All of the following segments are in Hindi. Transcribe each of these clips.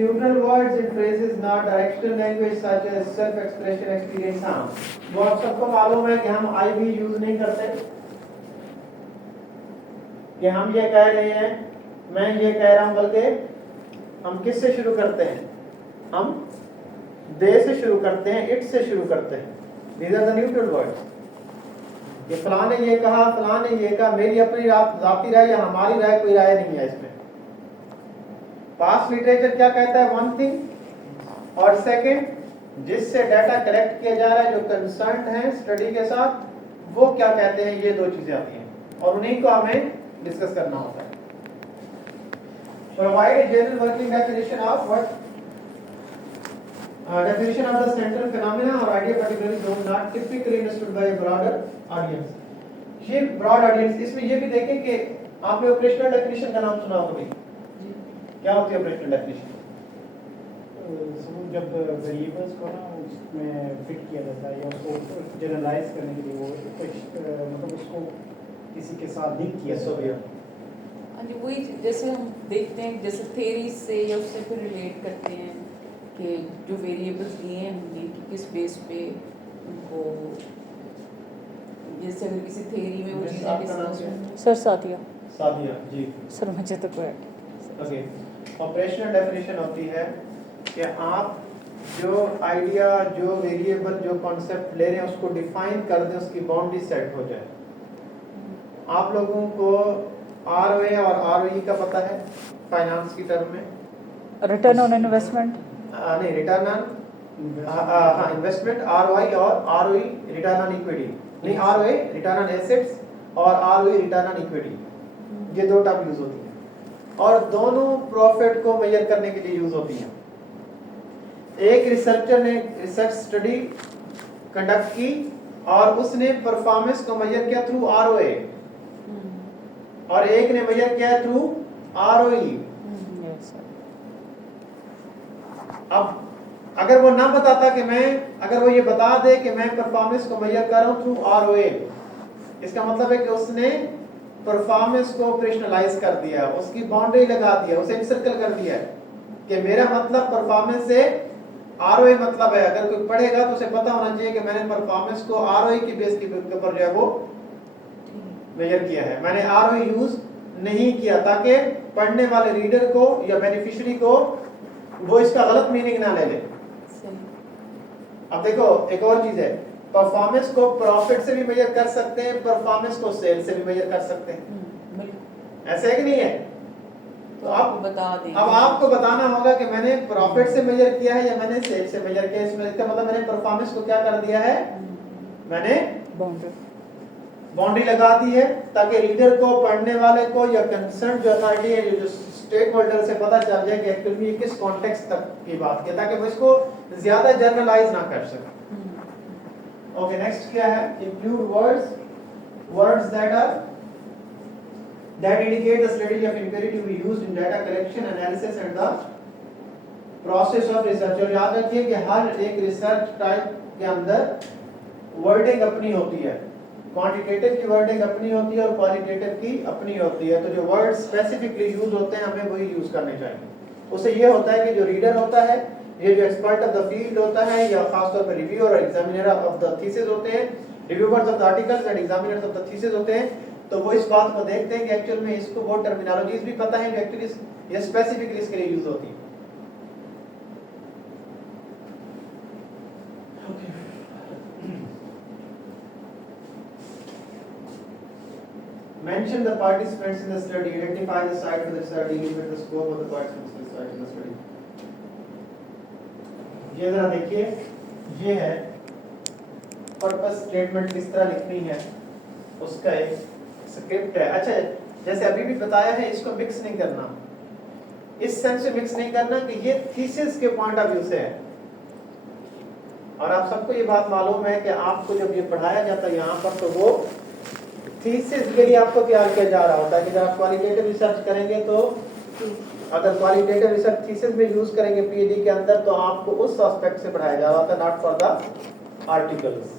neutral words in phrases not directional language such as self-expression, experience. हाँ, वो आप सबको मालूम है कि हम I भी यूज नहीं करते, कि हम ये कह रहे हैं, मैं ये कह रहा हूँ, बल्कि हम किससे शुरू करते हैं? हम दे से शुरू करते हैं, इट से शुरू करते हैं. These are the neutral words. ये फलां ने ये कहा, फलां ने ये कहा, मेरी अपनी जाती राय या हमारी राय, कोई राय नहीं है इसमें. पास्ट लिटरेचर क्या कहता है? One thing. और सेकंड, जिससे डाटा कलेक्ट किया जा रहा है, जो कंसर्न है स्टडी के साथ, वो क्या कहते हैं, ये दो चीजें आती हैं और उन्हीं को हमें डिस्कस करना होता है. Provide a general working definition of what definition of the central phenomena or idea particularly though not typically understood by a broader audience. ये broad audience, इसमें ये भी देखें कि आपने ऑपरेशनल डेफिनेशन का नाम सुना होगा कभी? क्या होती है ऑपरेशनल डेफिनेशन? जब वेरिएबल्स को ना उसमें फिट किया जाता है या उसको जनरलाइज करने के लिए वो मतलब उसको किसी के साथ लिंक किया जाता है. हाँ जी, वही जैसे हम देखते हैं, जैसे थेरी से या उससे फिर रिलेट करते हैं कि जो वेरिएबल्स दिए हैं हमने कि किस बेस पे उनको, जैसे अगर किसी थेरी में वो चीज़ें डिस्कस. सर साथिया. सादिया जी. सर मुझे तो कोई. ओके, ऑपरेशनल डेफिनेशन होती है कि आप जो आइडिया, जो वेरिएबल, जो कॉन्सेप्ट ले रहे हैं उसको डिफाइन कर दें, उसकी बाउंड्री सेट हो जाए. आप लोगों को आरओए और आरओई का पता है फाइनेंस की टर्म में? Return on investment. नहीं, रिटर्न ऑन हाँ इन्वेस्टमेंट, आरओआई और आरओई रिटर्न ऑन इक्विटी. नहीं, आरओए रिटर्न ऑन एसेट्स और आरओई रिटर्न ऑन इक्विटी. ये दो टर्म यूज होती हैं और दोनों प्रॉफिट को मेजर करने के लिए यूज होती हैं. एक रिसर्चर ने रिसर्च स्टडी कंडक्ट की और उसने परफॉर्मेंस को मेजर किया थ्रू आरओए और एक ने मेजर किया थ्रू आरओई. अब अगर वो ना बताता कि मैं, अगर वो ये बता दे कि मैं परफॉर्मेंस को मेजर कर रहा हूं थ्रू आरओए, इसका मतलब है कि उसने परफॉर्मेंस को ऑपरेशनलाइज कर दिया, उसकी बाउंड्री लगा दिया, उसे इंसर्कल कर दिया कि मेरा मतलब परफॉर्मेंस से आरओए मतलब है. अगर कोई पढ़ेगा तो उसे पता होना चाहिए कि मैंने परफॉर्मेंस को आरओए की बेस के ऊपर जो है वो मेजर किया है. मैंने आरओई यूज नहीं किया ताकि पढ़ने वाले रीडर को या बेनिफिशियरी को वो इसका गलत मीनिंग ना ले ले. अब देखो एक और चीज है, परफॉर्मेंस को प्रॉफिट से भी मेजर कर सकते हैं, परफॉर्मेंस को सेल से भी मेजर कर सकते हैं. ऐसा है कि नहीं है? तो आप बता दें. अब आपको बताना होगा कि मैंने प्रॉफिट से मेजर किया है या मैंने सेल से मेजर किया है. इसमें इसका मतलब मैंने परफॉर्मेंस को क्या कर दिया है, मैंने बाउंड्री लगा दी है ताकि रीडर को, पढ़ने वाले को या कंसर्न जो अथॉरिटी है, जो स्टेक होल्डर से पता चल जाए कि एक्चुअली ये किस कॉन्टेक्स्ट तक की बात है, ताकि वो इसको ज्यादा जनरलाइज ना कर सके. ओके, नेक्स्ट क्या है? Include words that indicate the strategy of inquiry to be used in data collection, analysis and the process of research. और याद रखिए कि हर एक रिसर्च टाइप के अंदर वर्डिंग अपनी होती है. क्वांटिटेटिव की वर्डिंग अपनी होती है और क्वालिटेटिव की अपनी होती है. तो जो वर्ड स्पेसिफिकली यूज होते हैं हमें वही यूज करने चाहिए. उससे ये होता है कि जो रीडर होता है, ये जो एक्सपर्ट ऑफ द फील्ड होता है या खासतौर पर रिव्यूअर और एग्जामिनर ऑफ द थीसिस होते हैं, reviewers of the articles and examiners of the thesis होते हैं, तो वो इस बात को देखते हैं कि एक्चुअल में इसको वो टर्मिनोलॉजीज भी पता है जो एक्चुअली ये स्पेसिफिकली इसके लिए यूज होती है. Mention the participants in the study, identify the site of the study, limit the scope of the participants in the site of the study. ये जरा देखिए, ये है पर्पस स्टेटमेंट किस तरह लिखनी है, उसका एक स्क्रिप्ट है. अच्छा, जैसे अभी भी बताया है, इसको मिक्स नहीं करना, इस सेंस से मिक्स नहीं करना कि ये थीसिस के पॉइंट ऑफ व्यू से है. और आप सबको ये बात मालूम है कि आपको जब ये पढ़ाया जाता है यहाँ पर, तो वो थीसिस के लिए आपको तैयार किया जा रहा होता है कि जब आप क्वालिटेटिव रिसर्च करेंगे, तो अगर क्वालिटेटिव रिसर्च थीसिस में यूज करेंगे पीएचडी के अंदर, तो आपको उस एस्पेक्ट से पढ़ाया जा रहा होता है, नॉट फॉर द आर्टिकल्स.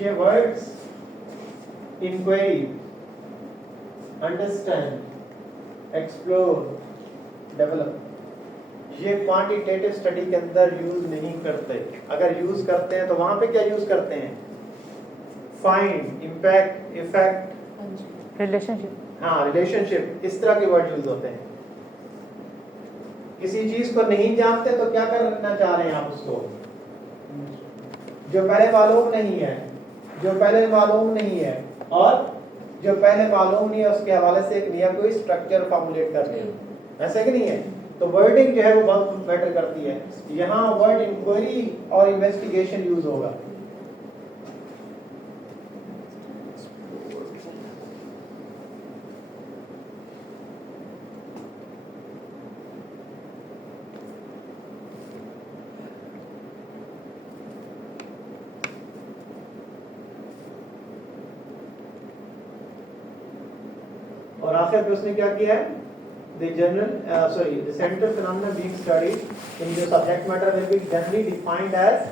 ये words inquiry, understand, explore, develop, ये क्वांटिटेटिव स्टडी के अंदर यूज नहीं करते। अगर यूज करते हैं तो वहां पे क्या यूज करते हैं? फाइंड, इम्पैक्ट, इफेक्ट, हाँ जी। रिलेशनशिप, हाँ रिलेशनशिप, इस तरह के वर्ड यूज होते हैं। किसी चीज को नहीं जानते तो क्या करना चाह रहे हैं आप उसको? जो पहले मालूम नहीं है, जो पहले मालूम नहीं है और जो पहले मालूम नहीं है उसके हवाले से एक नया कोई स्ट्रक्चर फॉर्मुलेट करते हैं, ऐसा कि नहीं है? तो वर्डिंग जो है वो बहुत मैटर करती है। यहाँ वर्ड इंक्वायरी और इन्वेस्टिगेशन यूज होगा। और आखिर पे उसने क्या किया है? The central phenomena being studied in the subject matter will be generally defined as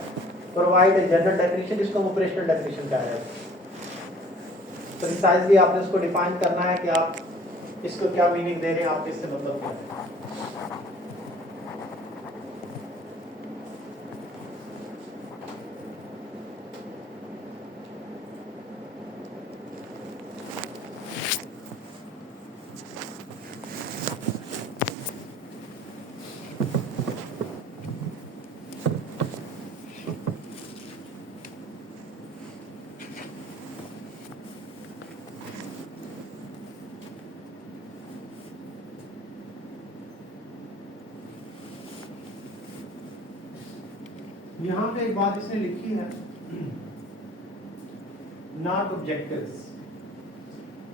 provide a general definition, जिसको हम operational definition कह रहे हैं। तो precisely आपने उसको define करना है कि आप इसको क्या meaning दे रहे हैं, आप इससे मतलब क्या है। यहाँ पे एक बात इसने लिखी है, नॉट ऑब्जेक्टिव्स।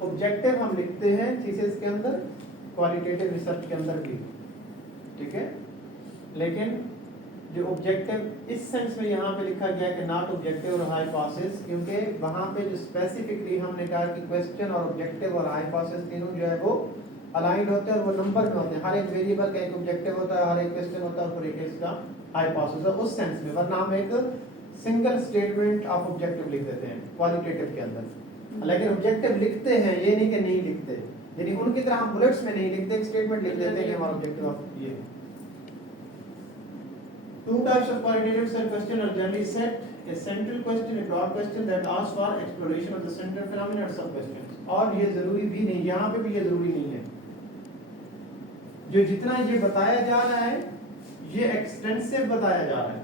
ऑब्जेक्टिव हम लिखते हैं थीसिस के अंदर, क्वालिटेटिव रिसर्च के अंदर भी, ठीक है? लेकिन जो ऑब्जेक्टिव इस सेंस में यहाँ पे लिखा गया कि नॉट ऑब्जेक्टिव और हाइपोथेसिस, क्योंकि वहाँ पे जो स्पेसिफिकली हमने कहा कि क्वेश्चन और ऑब्जेक्टिव और हाइपोथेसिस तीनों जो है वो अलाइंड होते हैं और वो नंबर में होते हैं। हर एक वेरिएबल का एक ऑब्जेक्टिव होता है, हर एक क्वेश्चन होता है और एक इसका हाइपोथेसिस, उस सेंस में। वरना हम एक सिंगल स्टेटमेंट ऑफ ऑब्जेक्टिव लिख देते हैं क्वालिटेटिव के अंदर। लेकिन ऑब्जेक्टिव लिखते हैं, ये नहीं कि नहीं लिखते, यानी उनकी तरह हम बुलेट्स में नहीं लिखते, एक स्टेटमेंट लिख देते हैं कि हमारा ऑब्जेक्टिव ऑफ ये। Two types of qualitative set question are generally set: a central question, a broad question that asks for exploration of the central phenomena, और sub questions। और ये जरूरी भी नहीं, यहाँ पे भी ये जरूरी नहीं है। जो जितना ये बताया जा रहा है ये एक्सटेंसिव बताया जा रहा है,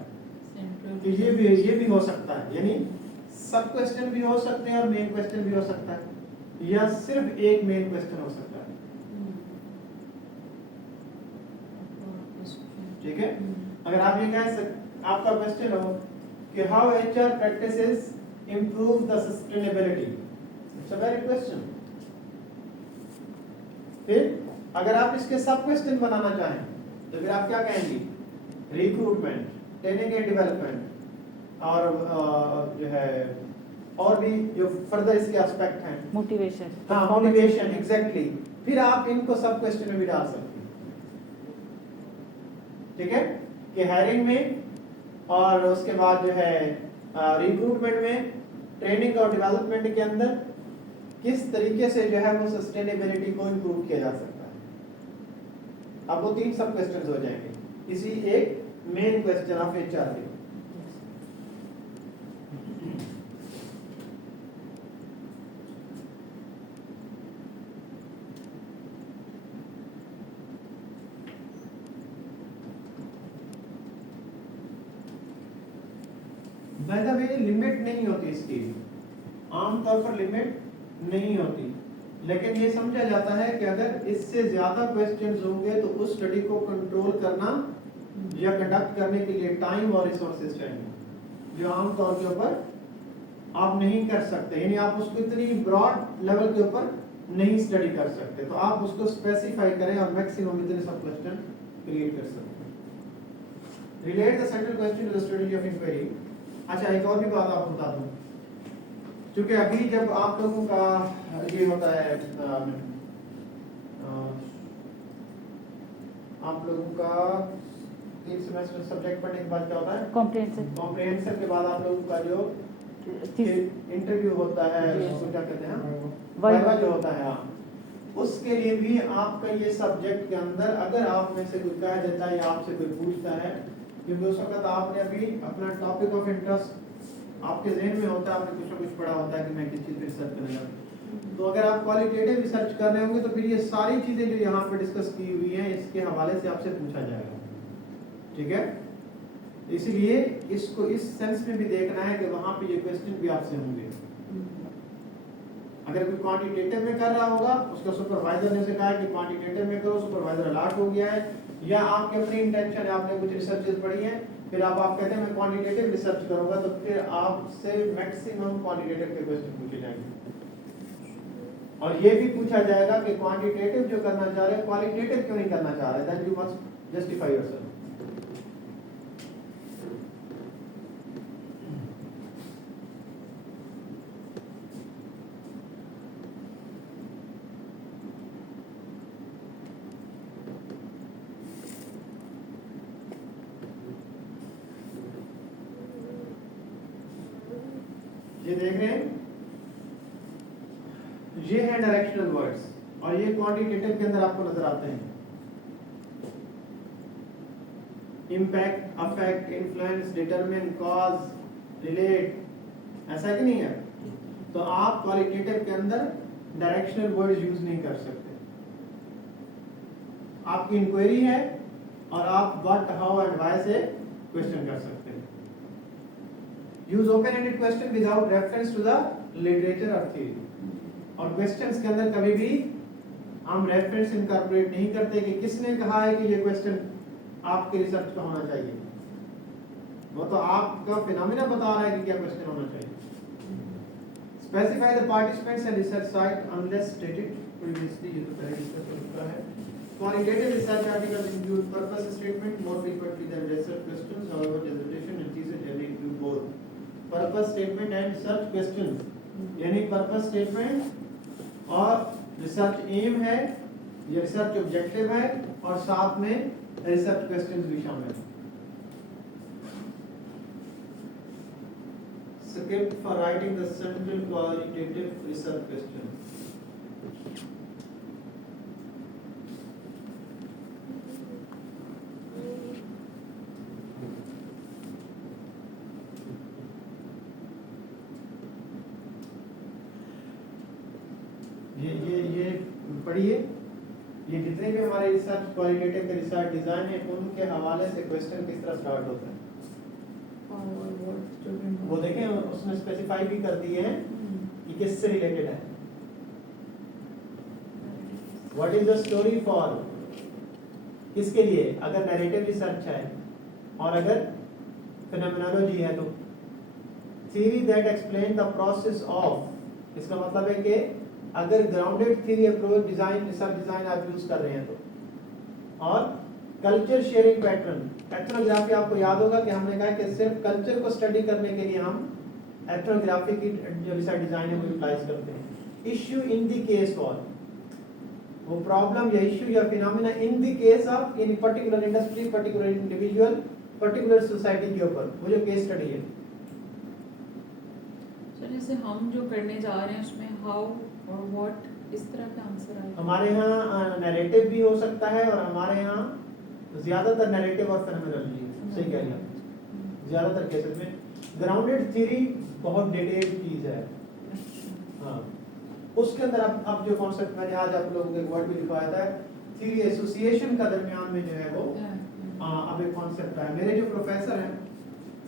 तो ये भी हो सकता है, यानी सब क्वेश्चन भी हो सकते हैं और मेन क्वेश्चन भी हो सकता है, या सिर्फ एक मेन क्वेश्चन हो सकता है, ठीक है? अगर आप ये कह सकते, आपका क्वेश्चन हो कि how HR practices improve the sustainability, it's a valid question। फिर अगर आप इसके सब क्वेश्चन बनाना चाहें तो फिर आप क्या कहेंगे? रिक्रूटमेंट, ट्रेनिंग एंड डेवलपमेंट, और जो है और भी जो फर्दर इसके एस्पेक्ट हैं, मोटिवेशन, हाँ मोटिवेशन, एग्जैक्टली। फिर आप इनको सब क्वेश्चन में भी डाल सकते हैं, ठीक है? कि हायरिंग में और उसके बाद जो है रिक्रूटमेंट में, ट्रेनिंग और डेवलपमेंट के अंदर किस तरीके से जो है वो सस्टेनेबिलिटी को इम्प्रूव किया जा सकता है। अब वो 3 सब क्वेश्चंस हो जाएंगे इसी एक मेन क्वेश्चन ऑफ HR के। बाय द वे लिमिट नहीं होती इसकी, आमतौर पर लिमिट नहीं होती, लेकिन ये समझा जाता है कि अगर इससे ज्यादा क्वेश्चंस होंगे तो उस स्टडी को कंट्रोल करना या कंडक्ट करने के लिए टाइम और रिसोर्सेज चाहिए, जो आमतौर के ऊपर आप नहीं कर सकते, यानी आप उसको इतनी ब्रॉड लेवल के ऊपर नहीं स्टडी कर सकते, तो आप उसको स्पेसिफाई करें और मैक्सिमम इतने सब क्वेश्चन क्रिएट कर सकते हैं। Relate the central question to the study of inquiry. अच्छा, एक और भी बात आपको बता दूं, क्योंकि अभी जब आप लोगों का ये होता है आप लोगों का 3 सेमेस्टर सब्जेक्ट पढ़ने के बाद क्या होता है? कॉम्प्रिहेंसिव। कॉम्प्रिहेंसिव के बाद आप लोगों का जो इंटरव्यू होता है, जी। उसको क्या कहते हैं, वाइवा। वाइवा जो होता है, हाँ, उसके लिए भी आपका ये सब्जेक्ट के अंदर अगर आप में से कोई कह देता है या आपसे कोई पूछता है, क्योंकि उस वक्त आपने अभी अपना टॉपिक ऑफ इंटरेस्ट आपके जहन में होता है, आपने कुछ ना कुछ पढ़ा होता है कि मैं किस चीज़ पे रिसर्च करूँगा। तो अगर आप क्वालिटेटिव रिसर्च कर रहे होंगे तो फिर ये सारी चीज़ें जो यहाँ पे डिस्कस की हुई हैं इसके हवाले से आपसे पूछा जाएगा, ठीक है। इसलिए इसको इस सेंस में भी देखना है कि वहाँ पे ये क्वेश्चन भी आपसे होंगे। अगर कोई क्वांटिटेटिव में कर रहा होगा, उसका सुपरवाइजर ने से कहा कि क्वांटिटेटिव में करो, सुपरवाइजर अलर्ट हो गया है, या आपके अपनी इंटेंशन है, आपने कुछ रिसर्चेस पढ़ी हैं, फिर आप कहते हैं मैं क्वांटिटेटिव रिसर्च करूंगा, तो फिर आपसे मैक्सिमम क्वांटिटेटिव के क्वेश्चन पूछे जाएंगे। और ये भी पूछा जाएगा कि क्वांटिटेटिव जो करना चाह रहे हैं क्वालिटेटिव क्यों नहीं करना चाह रहे, then you must justify yourself. ये देख रहे हैं, ये है डायरेक्शनल वर्ड्स और ये क्वांटिटेटिव के अंदर आपको नजर आते हैं। Impact, affect, influence, determine, cause, relate, ऐसा है कि नहीं है? तो आप क्वालिटेटिव के अंदर डायरेक्शनल वर्ड्स यूज नहीं कर सकते। आपकी इंक्वायरी है और आप व्हाट, हाउ एंड व्हाई से क्वेश्चन कर सकते हैं। Use open ended question without reference to the literature और थ्योरी। और क्वेश्चंस के अंदर कभी भी हम रेफरेंस इनकॉर्पोरेट नहीं करते कि किसने कहा है कि ये क्वेश्चन आपके रिसर्च का होना चाहिए। वो तो आपका फिनोमेना बता रहा है कि क्या क्वेश्चन होना चाहिए। Specify the participants and research site unless stated previously, ये तो पहले डिस्कस हो चुका है। Qualitative research articles include purpose statement more frequently than research questions. However, dissertation and thesis generally include both purpose statement and search questions. यानी purpose statement और research aim है, ये research objective है और साथ में research questions भी शामिल हैं। Script for writing the central qualitative research question. ये पढ़िए, ये जितने भी हमारे रिसर्च क्वालिटेटिव के रिसर्च डिजाइन है उनके हवाले से क्वेश्चन किस तरह स्टार्ट होता है वो देखें, उसमें स्पेसिफाई भी कर दिए हैं कि किससे रिलेटेड है। What is the story for, किसके लिए, अगर नैरेटिव रिसर्च है और अगर फिनोमेनोलॉजी है तो theory that explain the process of, इसका मतलब है कि अगर grounded theory approach design research design आप यूज कर रहे हैं तो, और कल्चर शेयरिंग पैटर्न, एथनोग्राफी आपको याद होगा कि हमने कहा कि सिर्फ कल्चर को स्टडी करने के लिए हम एथनोग्राफी की जो रिसर्च डिजाइन है वो यूटिलाइज करते हैं। Issue in the case for, वो प्रॉब्लम या इश्यू या phenomena in the case of any particular industry, particular individual, particular society के ऊपर वो जो केस स्टडी है। जैसे हम जो करने जा रहे हैं उसमें हाउ और व्हाट इस तरह का आंसर आएगा। हमारे यहाँ नैरेटिव भी हो सकता है और हमारे यहाँ ज्यादातर नैरेटिव और फेनोमेनोलॉजी, सही कह रही हैं, ज्यादातर केसेस में ग्राउंडेड थ्योरी बहुत डिटेल्ड चीज है। हाँ, उसके अंदर अब जो कॉन्सेप्ट मैंने आज आप लोगों को एक वर्ड भी लिखवाया था, थ्योरी एसोसिएशन का दरमियान में जो है वो अब एक कॉन्सेप्ट है। मेरे जो प्रोफेसर हैं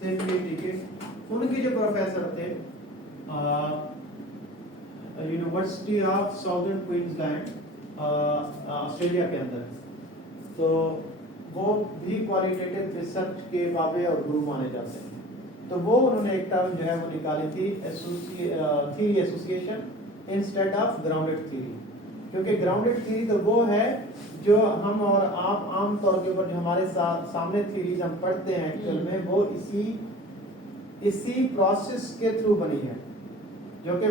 सेकेंडरी के, उनके जो प्रोफेसर थे university of southern Queensland Australia के अंदर, तो वो भी क्वालिटेटिव रिसर्च के बाबे और गुरु माने जाते हैं। तो वो उन्होंने एक टर्म जो है वो निकाली थी theory association instead of grounded theory, क्योंकि ग्राउंडेड थ्योरी तो वो है जो हम और आप आम तौर के ऊपर जो हमारे सामने थ्योरीज हम पढ़ते हैं एक्चुअल में वो इसी प्रोसेस के थ्रू बनी है, जो कि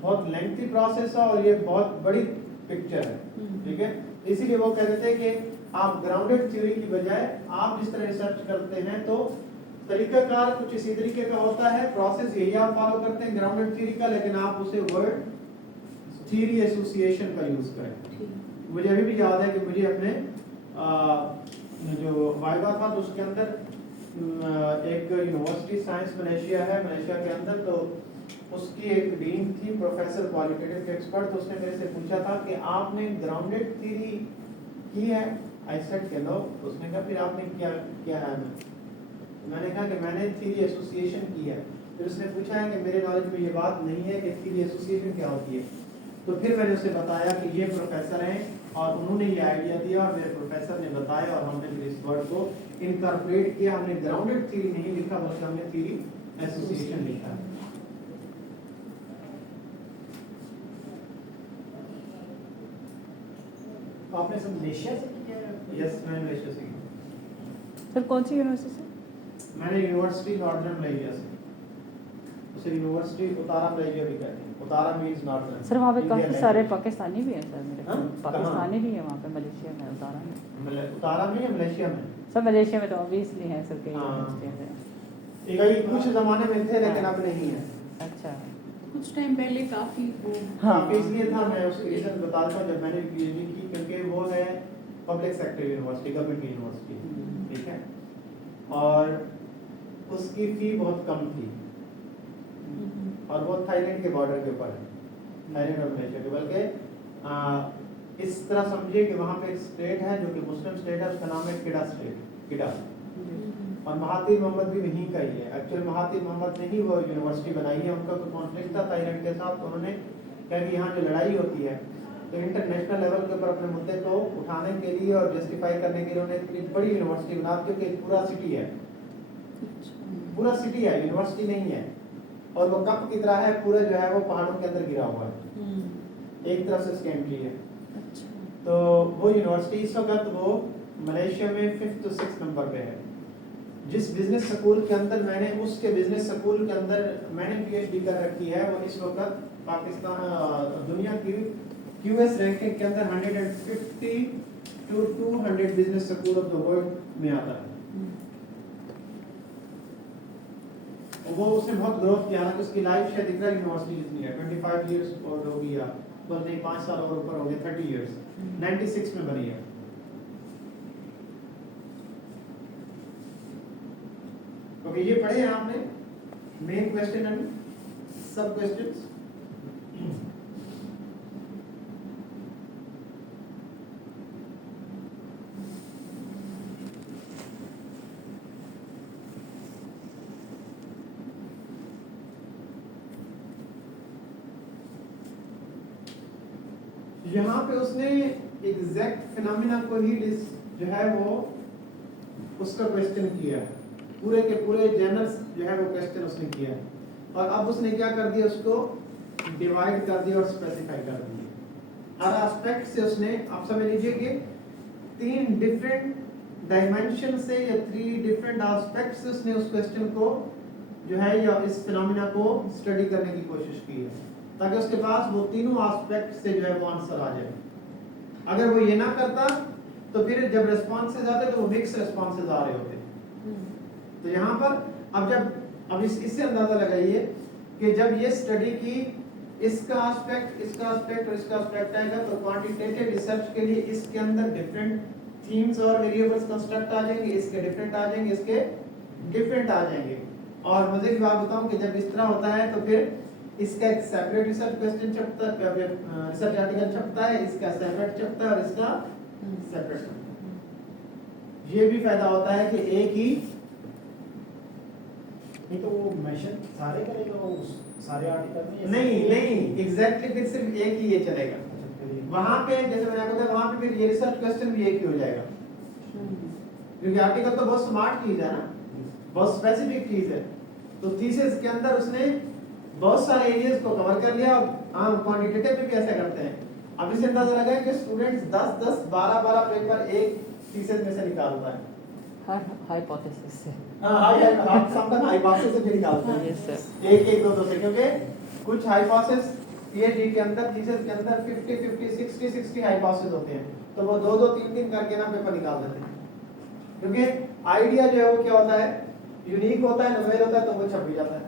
बहुत लेंथी प्रोसेस है और ये बहुत बड़ी पिक्चर है, ठीक है। इसीलिए वो कहते थे कि आप ग्राउंडेड थ्योरी की बजाय आप जिस तरह रिसर्च करते हैं तो तरीकाकार कुछ इसी तरीके का होता है, प्रोसेस यही आप फॉलो करते हैं ग्राउंडेड थ्योरी का, लेकिन आप उसे वर्ड थ्योरी एसोसिएशन का यूज करें। मुझे अभी भी याद है कि मुझे अपने जो वाइवा था तो उसके अंदर एक यूनिवर्सिटी साइंस मलेशिया है, मलेशिया के अंदर, तो उसकी एक डीन थी प्रोफेसर क्वालिटेटिव के एक्सपर्ट, तो उसने मेरे से पूछा था कि आपने ग्राउंडेड थ्योरी की है? आई सेड कि नो। उसने कहा फिर आपने क्या किया है? मैंने कहा कि मैंने थ्योरी एसोसिएशन की है। फिर उसने पूछा है कि मेरे नॉलेज में ये बात नहीं है कि थ्योरी एसोसिएशन क्या होती है। तो फिर मैंने उसे बताया कि ये प्रोफेसर हैं और उन्होंने ये आइडिया दिया और मेरे प्रोफेसर ने बताया और हमने फिर इस वर्ड को इनकॉर्पोरेट किया। हमने ग्राउंडेड थ्योरी नहीं लिखा बल्कि हमने थ्योरी एसोसिएशन लिखा है। तो आपने सब मलेशिया से किया है? यस, मैंने मलेशिया से किया। सर कौन सी यूनिवर्सिटी से? मैंने यूनिवर्सिटी नॉर्दर्न मलेशिया से, उसे यूनिवर्सिटी उतारा मलेशिया भी कहते हैं। उतारा मींस नॉर्दर्न। सर वहाँ पे इंडिया काफ़ी में। सारे पाकिस्तानी भी हैं सर मेरे हाँ? पाकिस्तानी भी हैं वहाँ पे मलेशिया में, उतारा में। उतारा में या मलेशिया में? सर मलेशिया में तो ऑब्वियसली हैं सर, कई हाँ। यूनिवर्सिटीज़ हैं। एक अभी कुछ जमाने में थे लेकिन अब नहीं है। अच्छा। कुछ टाइम पहले काफी वो हाँ। इसलिए था, मैं उसकी रीजन बता दूं, जब मैंने पीएचडी की, क्योंकि वो है public sector university, government university, ठीक है, और उसकी फी बहुत कम थी और वो थाईलैंड के बॉर्डर के ऊपर है, थाईलैंड और मलेशिया के। बल्कि इस तरह समझिए कि वहाँ पे एक स्टेट है जो कि मुस्लिम स्टेट है, उसका नाम है किडा स्टेट, किडा। और महातिर मोहम्मद भी वहीं का ही है। एक्चुअल महातिर मोहम्मद ने ही वो यूनिवर्सिटी बनाई है। उनका कोई कॉन्फ्लिक्ट था थाईलैंड के साथ, तो उन्होंने क्या कि यहाँ जो लड़ाई होती है तो इंटरनेशनल लेवल के ऊपर अपने मुद्दे को उठाने के लिए और जस्टिफाई करने के लिए उन्होंने एक बड़ी यूनिवर्सिटी बना दी, क्योंकि पूरा सिटी है, पूरा सिटी है, यूनिवर्सिटी नहीं है। और वो कप की तरह है, पूरा जो है वो पहाड़ों के अंदर गिरा हुआ है, एक तरफ से इसकी एंट्री है। तो वो यूनिवर्सिटी इस वक्त वो मलेशिया में 5th to 6th नंबर पे है। जिस बिजनेस स्कूल के अंदर मैंने उसके बिजनेस स्कूल के अंदर मैंने पीएचडी कर रखी है, वो इस वक्त पाकिस्तान दुनिया की क्यूएस रैंकिंग के अंदर 150 to 200 business school of the world में आता है। वो उसने बहुत ग्रोथ किया, हालांकि उसकी लाइफ शायद इतना यूनिवर्सिटी जितनी है, 25 इयर्स ओल्ड हो गई, तो नहीं 5 साल और ऊपर हो गए, 30 इयर्स, 96 में बनी है। ओके, ये पढ़े हैं आपने मेन क्वेश्चन एंड सब क्वेश्चंस। यहाँ पे उसने एग्जैक्ट फिनोमिना को ही जो है वो उसका क्वेश्चन किया है, पूरे के पूरे जनरल जो है वो क्वेश्चन उसने किया है। और अब उसने क्या कर दिया, उसको डिवाइड कर दिया और स्पेसिफाई कर दिया हर एस्पेक्ट से। उसने, आप समझ लीजिए कि 3 डिफरेंट डायमेंशन से या 3 डिफरेंट एस्पेक्ट से उसने उस क्वेश्चन को जो है या इस फिनोमिना को स्टडी करने की कोशिश की है, ताकि उसके पास वो तीनों एस्पेक्ट से जो है वो आंसर आ जाए। अगर वो ये ना करता तो फिर जब रिस्पॉन्सेज आते तो वो मिक्स रिस्पॉन्सेज आ रहे होते। तो यहाँ पर अब इससे अंदाजा लगाइए कि जब ये स्टडी की, इसका एस्पेक्ट, इसका एस्पेक्ट और इसका एस्पेक्ट आएगा, तो क्वांटिटेटिव रिसर्च के लिए इसके अंदर डिफरेंट थीम्स और वेरिएबल्स कंस्ट्रक्ट आ जाएंगे, इसके डिफरेंट आ जाएंगे, इसके डिफरेंट आ जाएंगे। और मजे की बात बताऊं कि जब इस तरह होता है तो फिर इसका एक सेपरेट रिसर्च क्वेश्चन छपता है, रिसर्च आर्टिकल छपता है, इसका सेपरेट छपता है और इसका सेपरेट छपता है। ये भी फायदा होता है कि एक ही नहीं तो वो मेंशन सारे करेगा वो सारे आर्टिकल में, नहीं एग्जैक्टली फिर सिर्फ एक ही ये चलेगा। वहां पे जैसे मैंने आपको बताया, वहां पे फिर ये रिसर्च क्वेश्चन भी एक ही हो जाएगा, क्योंकि आर्टिकल तो बहुत स्मार्ट चीज है ना, बहुत स्पेसिफिक चीज है। तो थीसिस के अंदर उसने बहुत सारे एरियाज को कवर कर लिया। हम क्वांटिटेटिव में भी ऐसा करते हैं। अब इसे अंदाजा लगाएं कि स्टूडेंट्स 10-10, 12-12 पेपर एक थीसिस में से निकालता है, हर हाइपोथेसिस से। आप समटाइम हाइपोथेसिस से भी निकालते हैं, यस सर। एक 2 से, क्योंकि कुछ हाइपोथेसिस पीएचडी के अंदर, थीसिस के अंदर 50 60 हाइपोथेसिस होते हैं, तो वो 2 3 करके ना पेपर निकाल देते हैं। क्योंकि आइडिया जो है वो क्या होता है यूनिक होता है, नोवेल होता है, तो वो छप भी जाता है।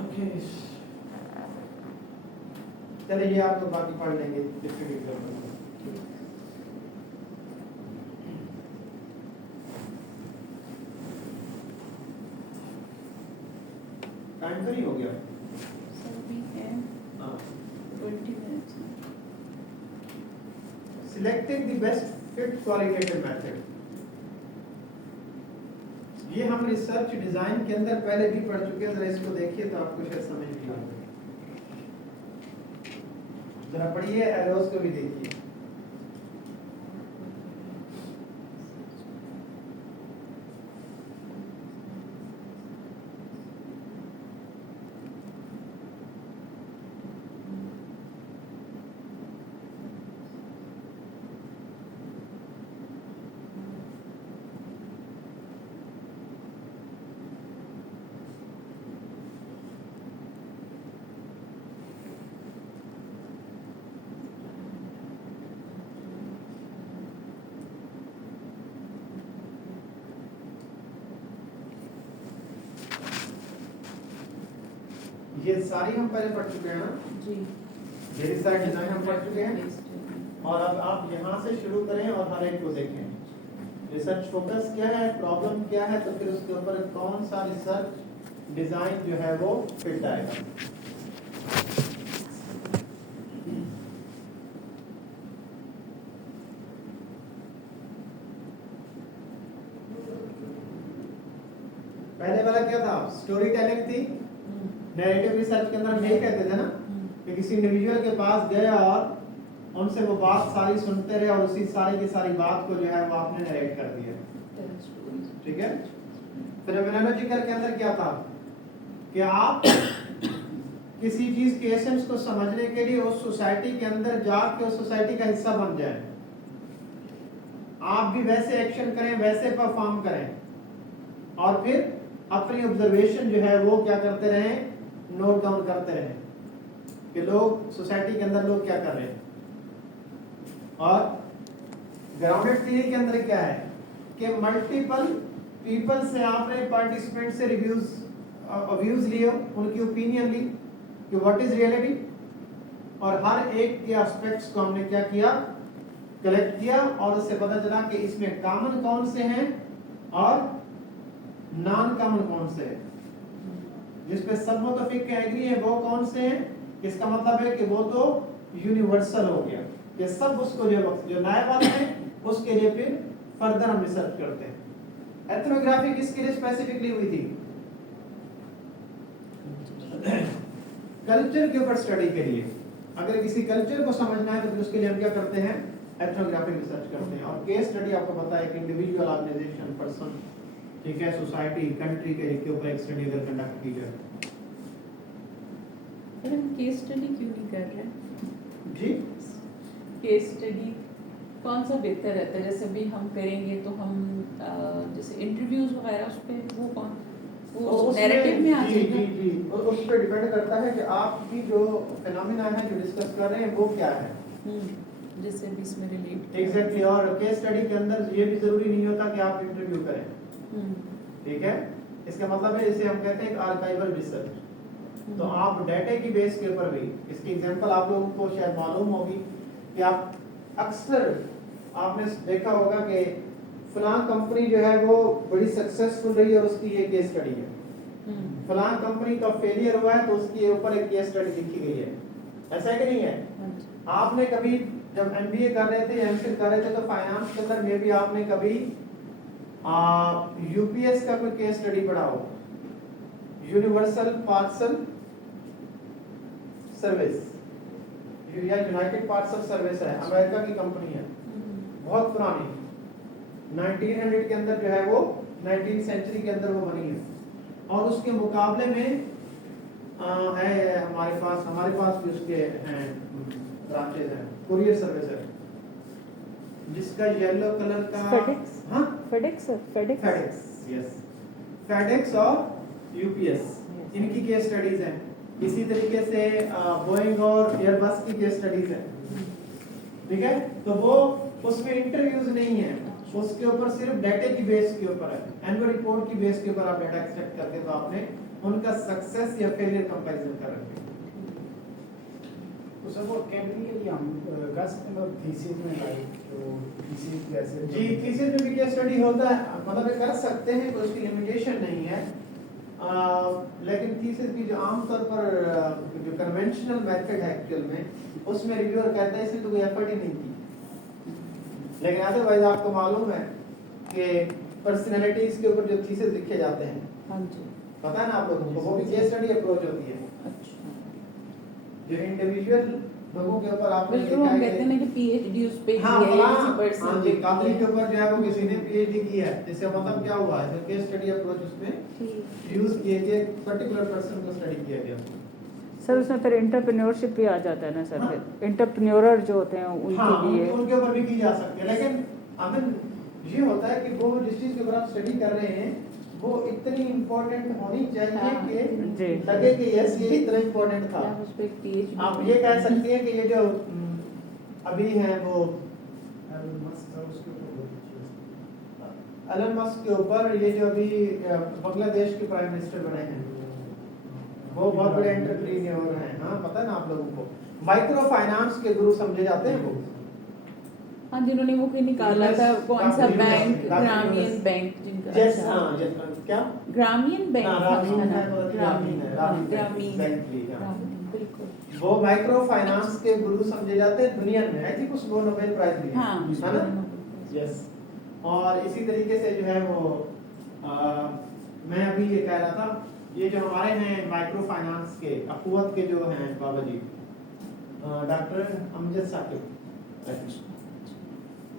ओके, चलिए ये आप तो बाकी पढ़ लेंगे डिस्ट्रिक्ट एग्जाम। टाइम तो नहीं हो गया? सभी है हाँ। 20 minutes। Selecting the best fit qualitative method, ये हम रिसर्च डिजाइन के अंदर पहले भी पढ़ चुके हैं। जरा इसको देखिए तो आपको शायद समझ भी आएगा। जरा पढ़िए, एरोस को भी देखिए। ये सारी हम पहले पढ़ चुके हैं ना, जी। ये रिसर्च डिजाइन हम पढ़ चुके हैं। और अब आप यहाँ से शुरू करें और हर एक को देखें। रिसर्च फोकस क्या है, प्रॉब्लम क्या है, तो फिर उसके ऊपर कौन सा रिसर्च डिजाइन जो है वो फिट आएगा। पहले वाला क्या था, स्टोरी टेलिंग थी। नैरेटिव रिसर्च के अंदर हम यही कहते थे ना कि किसी इंडिविजुअल के पास गए और उनसे वो बात सारी सुनते रहे और उसी सारी की सारी बात को जो है वो आपने नरेट कर दिया। ठीक है। फेनोमेनोलॉजिकल के अंदर क्या था कि आप किसी चीज के एसेंस को समझने के लिए उस सोसाइटी के अंदर जाके उस सोसाइटी का हिस्सा बन जाए, आप भी वैसे एक्शन करें, वैसे परफॉर्म करें और फिर अपनी ऑब्जर्वेशन जो है वो क्या करते रहें, नोट डाउन करते रहें कि लोग सोसाइटी के अंदर लोग क्या कर रहे हैं। और ग्राउंडेड थ्योरी के अंदर क्या है कि मल्टीपल पीपल से आपने पार्टिसिपेंट से व्यूज लिए, उनकी ओपिनियन ली कि व्हाट इज रियलिटी, और हर एक के एस्पेक्ट्स को हमने क्या किया, कलेक्ट किया और उससे पता चला कि इसमें कॉमन कौन से हैं और नॉन कॉमन कौन से हैं। जिसपे सब मुतफिक एग्री है वो कौन से हैं, इसका मतलब है कि वो तो यूनिवर्सल हो गया। ये सब उसको जो नए वाले हैं उसके लिए फिर फर्दर हम रिसर्च करते हैं। एथनोग्राफी किसके लिए स्पेसिफिकली हुई थी? कल्चर के ऊपर स्टडी के लिए। अगर किसी कल्चर को समझना है तो फिर उसके लिए हम क्या करते हैं, एथनोग्राफिक रिसर्च करते हैं। और केस स्टडी आपको पता है कि इंडिविजुअल, ऑर्गेनाइजेशन, पर्सन, ठीक है, सोसाइटी, कंट्री के ऊपर एक स्टडी अगर कंडक्ट की जाए। पर हम केस स्टडी क्यों नहीं कर रहे हैं? जी, केस स्टडी कौन सा बेहतर रहता है? जैसे भी हम करेंगे तो हम जैसे इंटरव्यूज वगैरह उस पे वो कौन वो नैरेटिव में आ जी जाएगा। जी जी उस पर डिपेंड करता है कि आपकी जो फिनोमेना है जो डिस्कस कर रहे हैं वो क्या है। जैसे भी इसमें रिलेट एग्जैक्टली। और केस स्टडी के अंदर ये भी जरूरी नहीं होता कि आप इंटरव्यू करें, ठीक है। इसका मतलब है जैसे हम कहते हैं आर्काइवल रिसर्च, तो आप डाटा की बेस के ऊपर भी, इसकी एग्जांपल आप लोगों को शायद मालूम होगी कि आप अक्सर आपने देखा होगा कि फलां कंपनी जो है वो बड़ी सक्सेसफुल रही है और उसकी ये केस स्टडी है। फलां कंपनी का फेलियर हुआ है तो उसके ऊपर एक केस स्टडी लिखी गई है। ऐसा है कि नहीं है? आपने कभी जब एमबीए कर रहे थे, एमफिल कर रहे थे, तो फाइनेंस के अंदर में भी आपने कभी यूपीएस का कोई केस स्टडी पढ़ा हो, यूनिवर्सल पार्सल सर्विस या यूनाइटेड पार्सल सर्विस है, अमेरिका की कंपनी है, बहुत पुरानी, 1900 के अंदर जो है वो 19th सेंचुरी के अंदर वो बनी है। और उसके मुकाबले में है हमारे पास भी उसके हैं ब्रांचेस हैं। कुरियर सर्विस है जिसका येलो कलर का FedEx? हाँ FedEx यस, FedEx और यूपीएस इनकी केस स्टडीज हैं। इसी तरीके से बोइंग और एयरबस की केस स्टडीज हैं, ठीक है। तो वो उसमें इंटरव्यूज नहीं है, उसके ऊपर सिर्फ डाटे की बेस के ऊपर है, एनुअल रिपोर्ट की बेस के ऊपर आप डाटा एक्सट्रैक्ट करके तो आपने उनका सक्सेस या फेलियर कंपैरिजन कर रखे। तो सर वो कैटेगरी हम कर सकते हैं थीसिस में लाइक जो थीसिस जैसे जी थीसिस में भी केस स्टडी होता है, मतलब ये कर सकते हैं, कोई उसकी लिमिटेशन नहीं है। लेकिन थीसिस की जो आमतौर पर जो कन्वेंशनल मेथड है एक्चुअल में, उसमें रिव्यूअर कहता है इसने तो कोई एफर्ट ही नहीं की। लेकिन अदरवाइज आपको मालूम है कि पर्सनैलिटीज के ऊपर जो थीसिस लिखे जाते हैं, हाँ जी, पता है ना आप लोगों को, वो भी केस स्टडी अप्रोच होती है। अच्छा। जो इंडिविजुअल लोगों के ऊपर आपने बिल्कुल, हम कहते हैं ना कि पीएचडी उस पे हाँ किया है, हाँ किसी पर्सन हाँ जी, पे कातिल के किया है। ऊपर जो है वो किसी ने पीएचडी की है, इससे मतलब क्या हुआ है, केस स्टडी अप्रोच उसमें ठीक। यूज किए गए, पर्टिकुलर पर्सन को स्टडी किया गया। सर उसमें फिर एंटरप्रेन्योरशिप भी आ जाता है ना सर, हाँ। फिर एंटरप्रेन्योरर जो होते हैं उनके हाँ, लिए उनके ऊपर भी की जा सकती है, लेकिन अमन ये होता है कि वो जिस चीज के ऊपर आप स्टडी कर रहे हैं वो इतनी इम्पोर्टेंट होनी चाहिए हाँ, कि जी। लगे कि यस ये इतना इम्पोर्टेंट था। आप उस पे पीएचडी आप ये कह सकती हैं कि ये जो अभी है वो उसके ऊपर बहुत अच्छी है। एलन मस्क के ऊपर, ये जो अभी बांग्लादेश के प्राइम मिनिस्टर बने हैं, वो बहुत बड़े एंटरप्रेन्योर हैं। हाँ पता है ना आप लोगों को, माइक्रो फाइनेंस के गुरु समझे जाते हैं वो। हाँ, जिन्होंने वो कोई निकाला था, कौन सा बैंक, काफी ग्रामीण बैंक जिनका, जैस अच्छा। हाँ क्या ग्रामीण बैंक हाँ, था ग्रामीण उसका है, नाम। मतलब ग्रामीण है, ग्रामीण बैंक, ग्रामीण exactly, हाँ। ग्रामीण, बिल्कुल। वो माइक्रो फाइनेंस के गुरु समझे जाते हैं दुनिया में। आई थिंक उसको नोबेल प्राइज मिला हाँ, है ना। यस, और इसी तरीके से जो है वो मैं अभी ये कह रहा था, ये जो हमारे हैं माइक्रो फाइनेंस के अखुवत के जो हैं बाबा जी, डॉक्टर अमजद साकिब,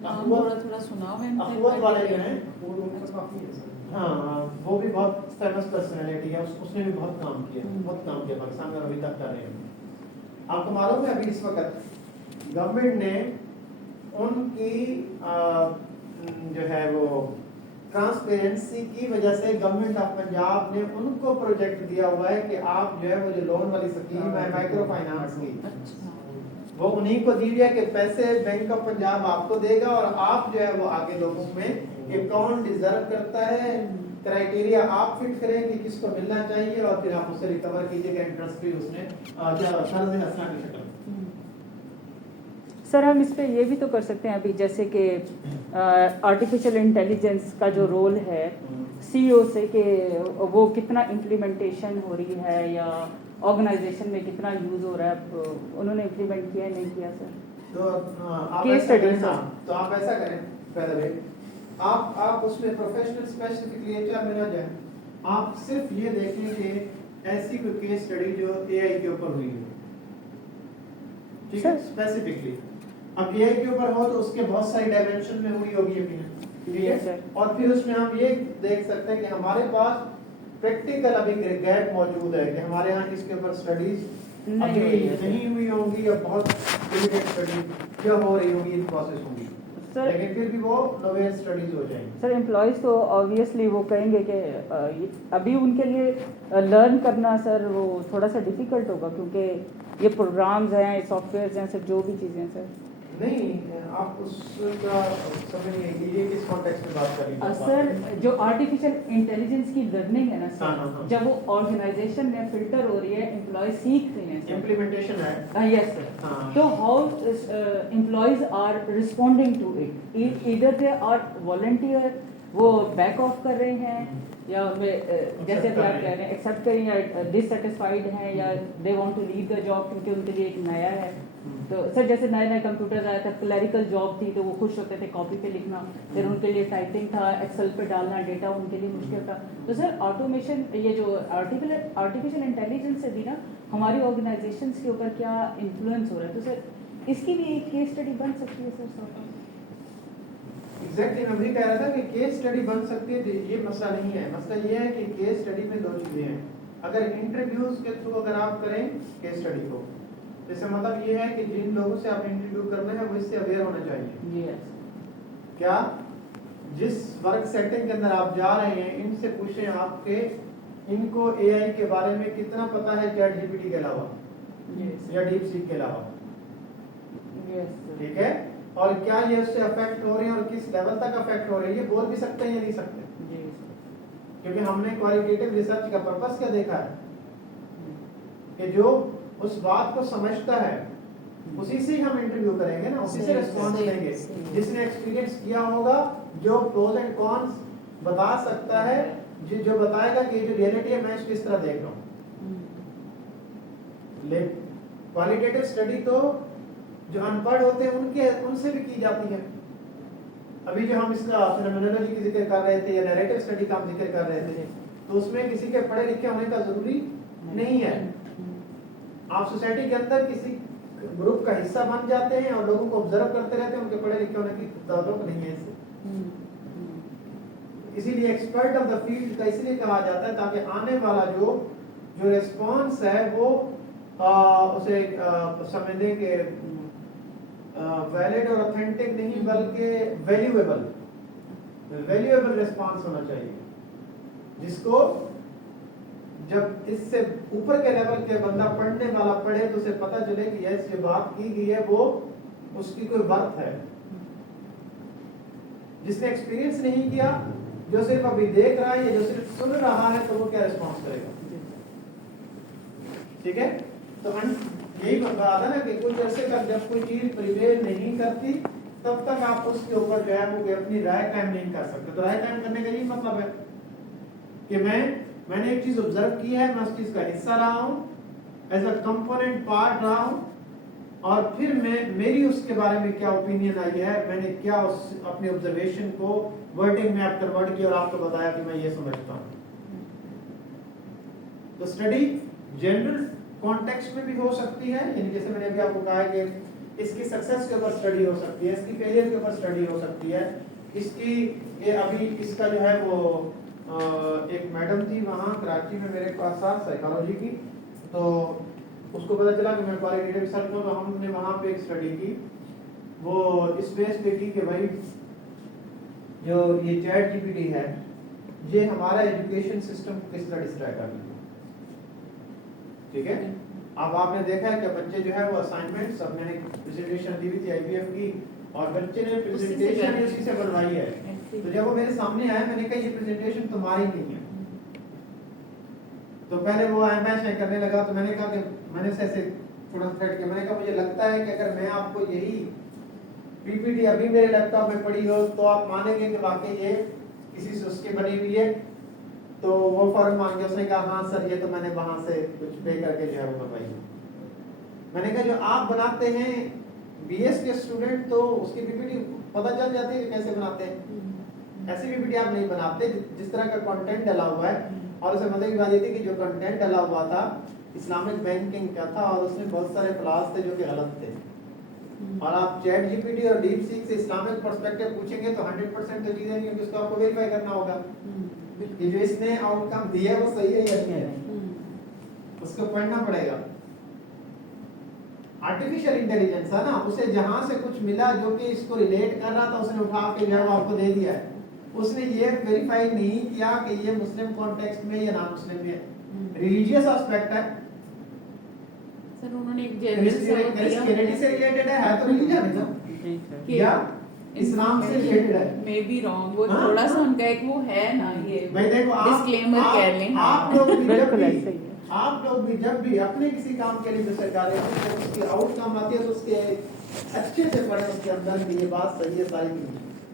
नाम थोड़ा थोड़ा सुना हुआ है अखुवत वाले जो हैं, वो उनका काफी है सर। हाँ वो भी बहुत फेमस पर्सनैलिटी है, उसने भी बहुत काम किया, बहुत काम किया पाकिस्तान में, अभी तक कर रहे हैं। आपको मालूम है अभी इस वक्त गवर्नमेंट ने उनकी जो है वो ट्रांसपेरेंसी की वजह से गवर्नमेंट ऑफ पंजाब ने उनको प्रोजेक्ट दिया हुआ है कि आप जो है वो जो लोन वाली स्कीम है माइक्रो फाइनेंस की, अच्छा, वो उन्हीं को दी है कि पैसे बैंक ऑफ पंजाब आपको देगा और आप जो है वो आगे लोगों में ये कौन डिजर्व करता है, क्राइटेरिया आप फिट करें कि किसको मिलना चाहिए और फिर आप उससे रिकवर कीजिएगा इंटरेस्ट फ्री उसने कर्ज हंसना की शक्ल। सर हम इस पे ये भी तो कर सकते हैं अभी, जैसे कि आर्टिफिशियल इंटेलिजेंस का जो रोल है सीईओ से, कि वो कितना इम्प्लीमेंटेशन हो रही है या ऑर्गेनाइजेशन में कितना यूज हो रहा है, उन्होंने इम्प्लीमेंट किया है नहीं किया सर? तो आप Case ऐसा study, करें ना, sir. तो आप ऐसा करें, पहले आप उसमें प्रोफेशनल स्पेसिफिकली एचआर में ना जाएं, आप सिर्फ ये देखें कि ऐसी कोई केस स्टडी जो एआई के ऊपर हुई है, ठीक है, Sir. स्पेसिफिकली। अब एआई के ऊपर हो तो उसके बहुत सारी डायमेंशन में हुई होगी यकीनन, ठीक Yes, है, sir. और फिर उसमें हम ये देख सकते हैं कि हमारे पास प्रैक्टिकल अभी गैप मौजूद है कि हमारे यहाँ इसके ऊपर स्टडीज नहीं अभी हुई है, sir. नहीं हुई होंगी या बहुत लिमिटेड स्टडी क्या हो रही होगी, इन प्रोसेस होंगी, सर लेकिन फिर भी वो नोवेल स्टडीज हो जाएंगी। सर एम्प्लॉयज़ तो ऑब्वियसली वो कहेंगे कि अभी उनके लिए लर्न करना सर वो थोड़ा सा डिफिकल्ट होगा, क्योंकि ये प्रोग्राम्स हैं, सॉफ्टवेयर्स हैं, सर जो भी चीज़ें हैं सर। नहीं, आप उसका समझ नहीं कि ये किस कॉन्टेक्स्ट में बात कर रही हैं सर जो आर्टिफिशियल इंटेलिजेंस की लर्निंग है ना हाँ, हाँ, हाँ. सर, जब वो ऑर्गेनाइजेशन में फिल्टर हो रही है, एम्प्लॉय सीख रहे हैं सर, इम्प्लीमेंटेशन है। यस सर, हाँ. तो how employees are responding to it, इधर दे आर वॉलंटियर, वो बैक ऑफ कर रहे हैं या जैसे भी आप कह रहे हैं एक्सेप्ट करें या डिससेटिस्फाइड हैं या they want to leave the job क्योंकि उनके लिए एक नया है। तो सर जैसे नए नए कंप्यूटर आया था, क्लरिकल जॉब थी तो वो खुश होते थे कॉपी पे लिखना, फिर उनके लिए टाइपिंग था, एक्सेल पे डालना डेटा उनके लिए मुश्किल था। तो सर ऑटोमेशन, ये जो आर्टिफिशियल इंटेलिजेंस से भी ना हमारी ऑर्गेनाइजेशंस के ऊपर क्या इन्फ्लुएंस हो रहा है, तो सर इसकी भी एक केस स्टडी बन सकती है सर सॉर्ट ऑफ। एग्जैक्टली मैं भी कह रहा था कि केस स्टडी बन सकती है, ये मसला नहीं है। मसला ये है कि केस स्टडी में दो चीजें हैं। अगर इंटरव्यूज के थ्रू अगर आप करें केस स्टडी को, इसका मतलब ये है कि जिन लोगों से आप इंटरव्यू कर रहे हैं वो इससे अवेयर होना चाहिए। यस, क्या जिस वर्क सेटिंग के अंदर आप जा रहे हैं इनसे पूछें आपके इनको एआई के बारे में कितना पता है चैट जीपीटी के अलावा यस, या डीप सीक के अलावा, यस ठीक है। और क्या ये उससे अफेक्ट हो रहे हैं और किस लेवल तक अफेक्ट हो रहे हैं, ये बोल भी सकते हैं या नहीं सकते? जी क्योंकि हमने क्वालिटेटिव रिसर्च का पर्पस क्या देखा है कि जो उस बात को समझता है उसी से ही हम इंटरव्यू करेंगे ना, उसी से रिस्पॉन्स लेंगे जिसने एक्सपीरियंस किया होगा, जो प्रोज एंड कॉन्स बता सकता है, जो बताएगा कि जो रियलिटी है मैं इसको इस तरह देख रहा हूँ। क्वालिटेटिव स्टडी तो जो अनपढ़ होते हैं उनसे भी की जाती है। अभी जो हम इसका फेनोमेनोलॉजी की जिक्र कर रहे थे या नैरेटिव स्टडी का हम जिक्र कर रहे थे, तो उसमें किसी के पढ़े लिखे होने का जरूरी नहीं है। आप सोसाइटी के अंदर किसी ग्रुप का हिस्सा बन जाते हैं और लोगों को ऑब्जर्व करते रहते हैं, उनके पढ़े लिखे होने की ताल्लुक नहीं है इससे। इसीलिए एक्सपर्ट ऑफ द फील्ड का इसलिए कहा जाता है ताकि आने वाला जो रिस्पॉन्स है वो उसे समझने के वैलिड और ऑथेंटिक नहीं बल्कि वैल्यूएबल रिस्पॉन्स होना चाहिए, जिसको जब इससे ऊपर के लेवल के बंदा पढ़ने वाला पढ़े तो उसे पता चले कि यस जो बात की गई है वो उसकी कोई वर्थ है। जिसने एक्सपीरियंस नहीं किया, जो सिर्फ अभी देख रहा है या जो सिर्फ सुन रहा है, तो वो क्या रिस्पॉन्स करेगा? ठीक है, तो यही बात है ना कि कुछ अर्से तक जब कोई चीज प्रिवेल नहीं करती तब तक आप उसके ऊपर जो है वो अपनी राय कायम नहीं कर सकते। तो राय कायम करने का यही मतलब है कि मैंने एक चीज ऑब्जर्व की है, मैं उस चीज का हिस्सा रहा हूं, एज अ कंपोनेंट पार्ट रहा हूं, और फिर मेरी उसके बारे में क्या ओपिनियन आई है, मैंने क्या उस अपने ऑब्जर्वेशन को वर्डिंग में आप कन्वर्ट किया और आपको बताया कि मैं ये समझता हूं। तो स्टडी जनरल कॉन्टेक्स्ट में भी हो सकती है, यानी जैसे मैंने अभी आपको कहा कि इसकी सक्सेस के ऊपर स्टडी हो सकती है, इसकी फेलियर के ऊपर स्टडी हो सकती है, इसकी ये अभी इसका जो है वो एक मैडम थी वहाँ कराची में मेरे पास साइकोलॉजी की, तो उसको पता चला कि मैं क्वालिटेटिव रिसर्च में, तो हमने वहाँ पे एक स्टडी की, वो इस बेस पे की कि भाई जो ये चैट जीपीटी है ये हमारा एजुकेशन सिस्टम को किस तरह डिस्ट्रैक्ट कर रही है। ठीक है, अब आपने देखा है कि बच्चे जो है वो असाइनमेंट्स, अब मैंने प्रेजेंटेशन दी हुई थी आईबीएफ की और बच्चे ने प्रेजेंटेशन उसी से बनवाई है, तो जब वो मेरे सामने आया मैंने कहा ये प्रेजेंटेशन तुम्हारी नहीं है। तो पहले वो मैं करने लगा, तो मैंने कहा कि मैंने ऐसे थोड़ा थ्रेट किया, मैंने कहा मुझे लगता है कि अगर मैं आपको यही पीपीटी अभी मेरे लैपटॉप में पड़ी हो तो आप मानेंगे कि वाकई ये किसी से उसके बनी हुई है। तो वो फॉर्म मांग गया, उसने कहा हाँ सर ये तो मैंने वहां से कुछ पे करके जो है वो बनवाई। मैंने कहा जो आप बनाते हैं बीएस के स्टूडेंट तो उसकी पीपीटी पता चल जाती है कि कैसे बनाते हैं, ऐसी पीपीटी आप नहीं बनाते जिस तरह का कंटेंट डाला हुआ है। और उसे मजे की बात ये थी कि जो कंटेंट डाला हुआ था इस्लामिक बैंकिंग का था और उसमें बहुत सारे फ्लॉज थे जो कि गलत थे। और आप चैट जीपीटी और डीप सीक से इस्लामिक पर्सपेक्टिव पूछेंगे तो 100% तो चीजें नहीं होंगी, उसको आपको वेरीफाई करना होगा कि जो इसने आउटकम दिया है वो सही है या नहीं है, उसको पढ़ना पड़ेगा। आर्टिफिशियल इंटेलिजेंस है ना, उसे जहां से कुछ मिला जो कि इसको रिलेट कर रहा था उसने उठा के जो है वो आपको दे दिया है, उसने ये वेरीफाई नहीं किया कि ये मुस्लिम कॉन्टेक्स्ट में या नॉन मुस्लिम में रिलीजियस एस्पेक्ट है। सर उन्होंने एक जनरल क्रिश्चियनिटी से रिलेटेड है तो रिलीजन है ना, या इस्लाम से रिलेटेड है, मे बी रॉन्ग, वो थोड़ा सा उनका एक वो है ना, ये भाई देखो डिस्क्लेमर कह लें। आप लोग भी जब भी अपने किसी काम के लिए सरकार उसकी आउटकम आती है तो उसके अच्छे से पढ़े, उसके अंदर की ये बात सही है सारी।